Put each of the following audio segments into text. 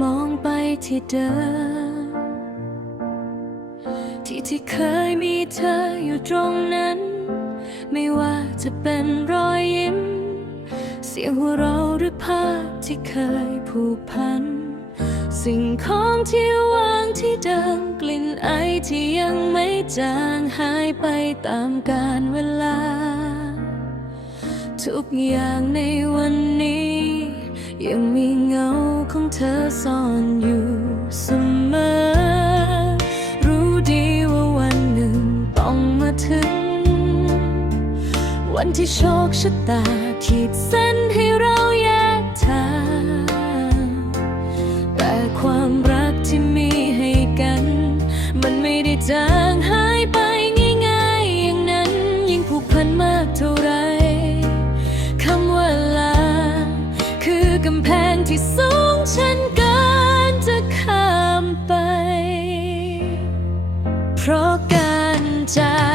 มองไปที่เดิม ที่ที่เคยมีเธออยู่ตรงนั้น ไม่ว่าจะเป็นรอยยิ้ม เสียงหัวเราะหรือภาพที่เคยผูกพัน สิ่งของที่วางที่เดิมกลิ่นไอที่ยังไม่จางหายไปตามกาลเวลา ทุกอย่างในวันนี้ ยังมีเงาของเธอซ่อนอยู่เสมอ รู้ดีว่าวันหนึ่งต้องมาถึง วันที่โชคชะตาขีดเส้นให้เราแยกทาง แต่ความรักที่มีให้กัน มันไม่ได้จางหาย กำแพงที่สูงฉันเกินจะข้ามไป เพราะการจาก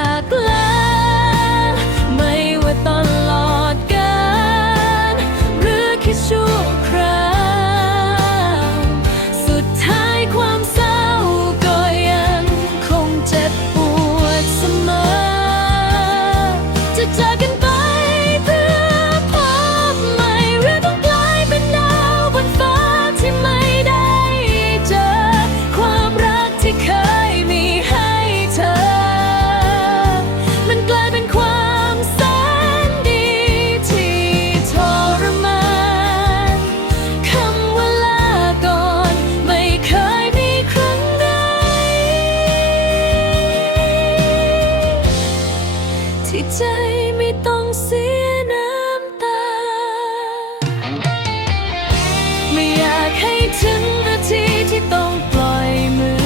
ไม่อยากให้ถึงนาทีที่ต้องปล่อยมือ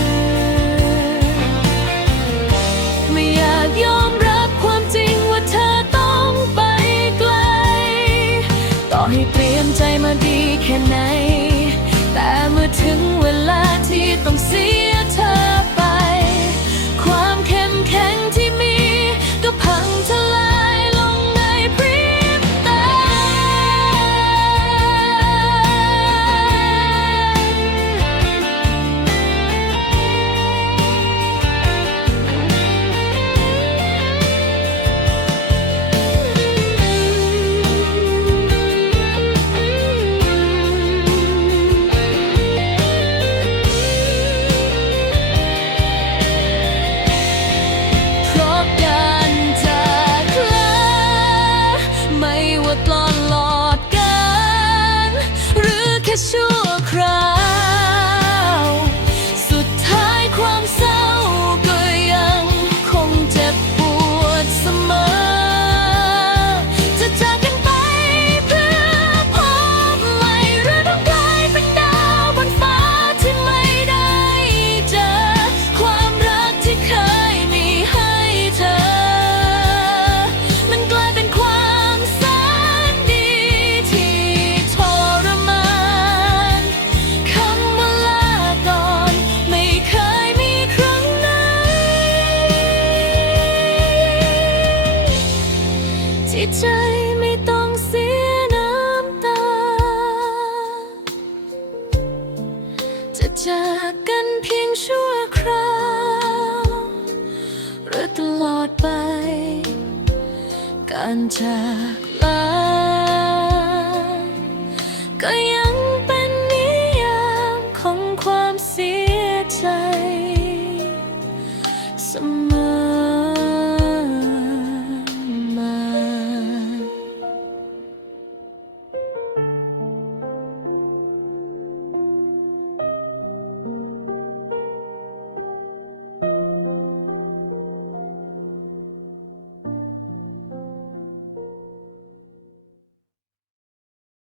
ไม่อยากยอมรับความจริงว่าเธอต้องไปไกล ต่อให้เตรียมใจมาดีแค่ไหน แต่เมื่อถึงเวลาที่ต้องเสีย จากกันเพียงชั่วคราวหรือตลอดไป การจากลา